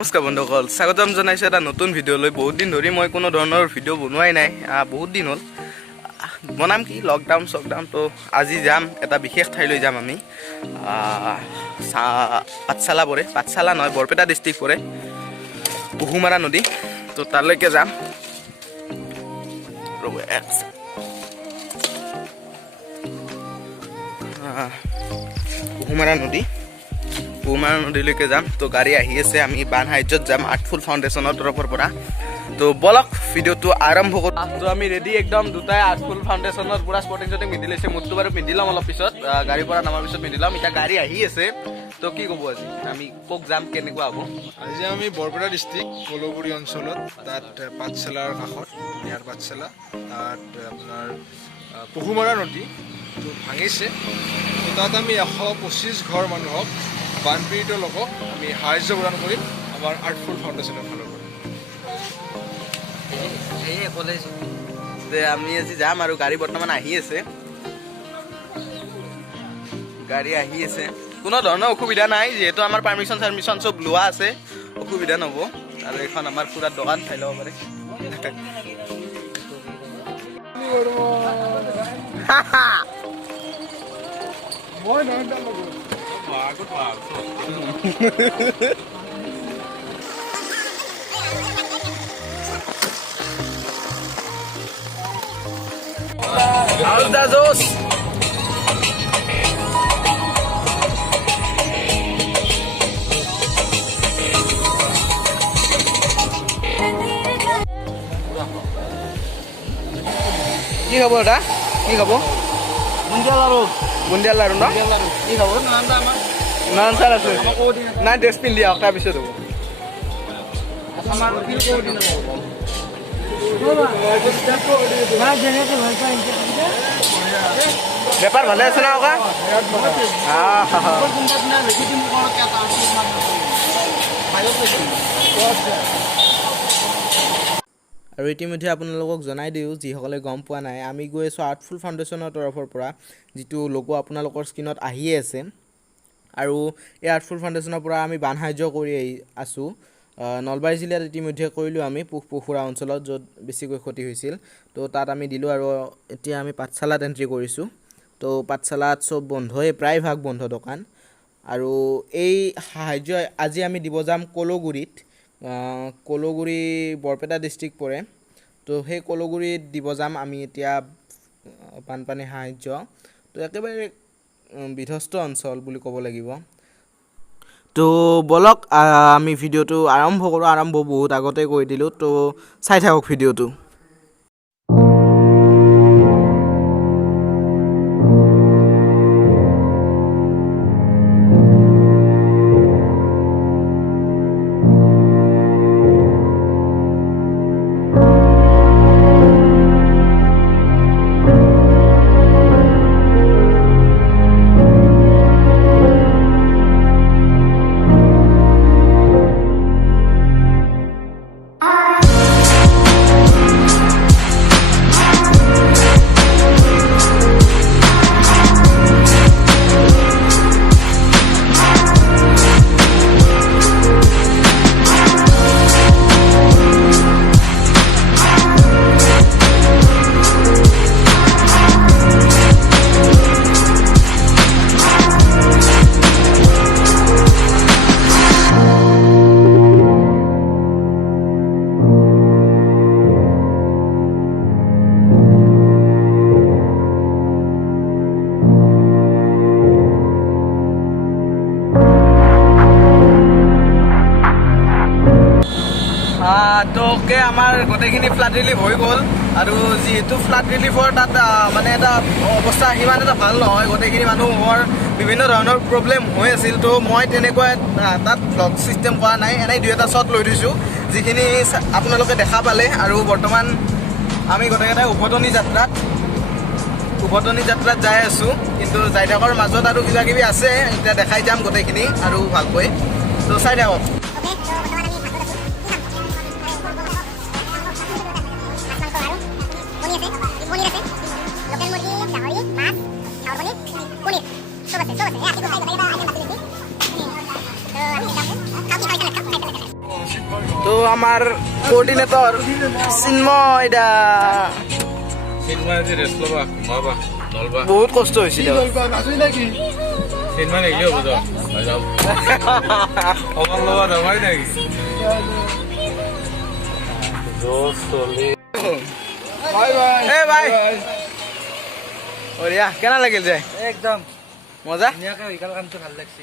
নমস্কাৰ বন্ধুসকল, স্বাগতম জনাইছোঁ এটা নতুন ভিডিঅ'লৈ। বহুত দিন ধৰি মই কোনো ধৰণৰ ভিডিঅ' বনোৱাই নাই, বহুত দিন হ'ল। বনাম কি লকডাউন তো আজি যাম এটা বিশেষ ঠাইলৈ যাম আমি। পাঠশালা পৰে, পাঠশালা নহয় বৰপেটা ডিষ্ট্ৰিক্ট পৰে, কুহুমাৰা নদী। তো তালৈকে যাম। কুহুমাৰা নদীলৈকে যাম। তো গাড়ী আহি আছে, আমি বান সাহায্যত যাম আৰ্টফুল ফাউণ্ডেশ্যনৰ তৰফৰ পৰা। তো বলক ভিডিঅ'টো আৰম্ভ কৰোঁ। তো আমি ৰেডি একদম, দুটাই আৰ্টফুল ফাউণ্ডেশ্যনৰ পৰা স্পৰ্টিং শ্বটিং পিন্ধি লৈছে। মোৰটো বাৰু পিন্ধি ল'ম অলপ পিছত, গাড়ীৰ পৰা নামাৰ পিছত পিন্ধি ল'ম। এতিয়া গাড়ী আহি আছে। তো কি ক'ব আজি আমি ক'ক যাম, কেনেকুৱা হ'ব? আজি আমি বৰপেটা ডিষ্ট্ৰিক্ট কলগুৰি অঞ্চলত, তাত পাঠশালাৰ কাষত নিয়াৰ পাঠশালা, তাত আপোনাৰ কুহুমাৰা নদীটো ভাঙিছে। তো তাত আমি 125 ঘৰ মানুহক, বানপীড়িত লোকক আমি সাহায্য প্ৰদান কৰিম আমাৰ আৰ্টফুল ফাউণ্ডেশ্যনৰ ফালৰ পৰা। যে আমি আজি যাম আৰু গাড়ী বৰ্তমান আহি আছে। গাড়ী আহি আছে, কোনো ধৰণৰ অসুবিধা নাই, যিহেতু আমাৰ পাৰ্মিশ্যন চব লোৱা আছে, অসুবিধা নহ'ব। আৰু এইখন আমাৰ পুৰা দোকান ঠাই ল'ব পাৰে। How's the Zoos? কি খাব দাদা? কি খাব? বুন্দিয়া লাৰু ন? কি খাব? নান চাৰ আছে নাই, ড্ৰেছ পিন্ধি আহক, তাৰপিছত হ'ব। বেপাৰ ভালে আছে না অকা? আৰু ইতিমধ্যে আপোনালোকক জনাই দিওঁ, যিসকলে গম পোৱা নাই, আমি গৈ আছোঁ আৰ্টফুল ফাউণ্ডেশ্যনৰ তৰফৰ পৰা, যিটো লোগো আপোনালোকৰ স্ক্ৰীণত আহিয়ে আছে। আৰু এই আৰ্টফুল ফাউণ্ডেশ্যনৰ পৰা আমি বান সাহায্য কৰি আছোঁ। নলবাৰী জিলাত ইতিমধ্যে কৰিলোঁ আমি পশুৰা অঞ্চলত, য'ত বেছিকৈ ক্ষতি হৈছিল। তো তাত আমি দিলোঁ, আৰু এতিয়া আমি পাঠশালাত এণ্ট্ৰি কৰিছোঁ। তো পাঠশালাত চব বন্ধই, প্ৰায়ভাগ বন্ধ দোকান। আৰু এই সাহায্য আজি আমি দিব যাম কলগুৰিত। কলগুৰি বৰপেটা ডিষ্ট্ৰিক্ট পৰে। তো সেই কলগুৰিত দিব যাম আমি এতিয়া বানপানী সাহায্য। তো একেবাৰে বিধ্বস্ত অঞ্চল বুলি ক'ব লাগিব। তো বলক আমি ভিডিঅ'টো আৰম্ভ কৰোঁ। আৰম্ভ বহুত আগতে কৰি দিলোঁ, তো চাই থাকক ভিডিঅ'টো। তো আমাৰ গোটেইখিনি ফ্লাড ৰিলিফ হৈ গ'ল। আৰু যিহেতু ফ্লাড ৰিলিফৰ তাত মানে এটা অৱস্থা সিমান এটা ভাল নহয়, গোটেইখিনি মানুহৰ বিভিন্ন ধৰণৰ প্ৰব্লেম হৈ আছিল। তো মই তেনেকুৱা তাত ভ্লগ ছিষ্টেম কৰা নাই, এনেই 2-এটা শ্বট লৈ থৈছোঁ, যিখিনি আপোনালোকে দেখা পালে। আৰু বৰ্তমান আমি গোটেইকেইটাই উভতনি যাত্ৰাত যাই আছোঁ, কিন্তু যাই থকাৰ মাজত আৰু কিবাকিবি আছে, এতিয়া দেখাই যাম গোটেইখিনি আৰু ভালকৈ। তো চাই থাকক। তো আমাৰ কোঅৰ্ডিনেটৰ চিন্ময় দা চিনেমা যে ৰেষ্ট ল'বা ঘুমাবা নলবা বহুত কষ্ট হৈছিলে চিনেমা নেকি হ'ব যাওঁ খবৰ ল'বা দবাই নেকি এ ভাই বঢ়িয়া কেনে লাগিল যে একদম মজা ধুনীয়াকৈ হৈ গ'ল কামটো ভাল লাগছে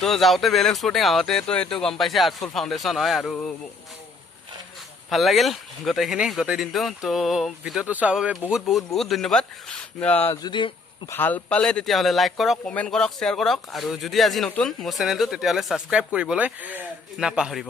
তো যাওঁতে বেলেগ স্পৰ্টিং আহোঁতে তো এইটো গম পাইছে আৰ্টফুল ফাউণ্ডেশ্যন হয় আৰু ভাল লাগিল গোটেই দিনটো তো ভিডিঅ'টো চোৱাৰ বাবে বহুত বহুত বহুত ধন্যবাদ যদি ভাল পালে তেতিয়াহ'লে লাইক কৰক কমেণ্ট কৰক শ্বেয়াৰ কৰক আৰু যদি আজি নতুন মোৰ চেনেলটো তেতিয়াহ'লে ছাবস্ক্ৰাইব কৰিবলৈ নাপাহৰিব